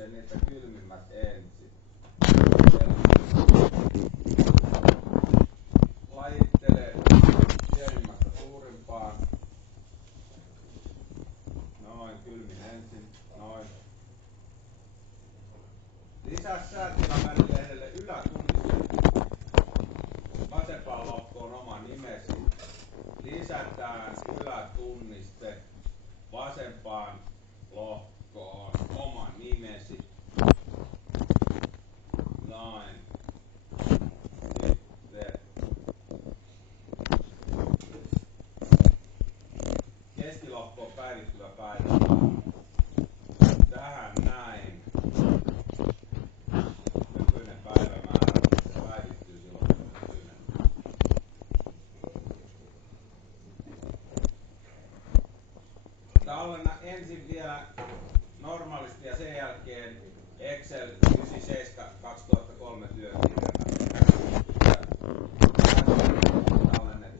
tunnuksen, että kylmimmät ensin. Lajittelee pienimmästä suurimpaan. Noin, kylmin ensin. Noin. Lisää säätilan välilehdelle ylätunniste. Vasempaan lohkoon oma nimesi. Lisätään ylätunniste. Vasempaan lohkoon oma nimesi. Noin. Sitten keskilohkoon päivittyvä päivämäärä. Tähän näin. Nykyinen päivämäärä. Se päivittyy silloin nykyinen. Tallenna ensin vielä normaalisti ja sen jälkeen Excel 97 2003 työ.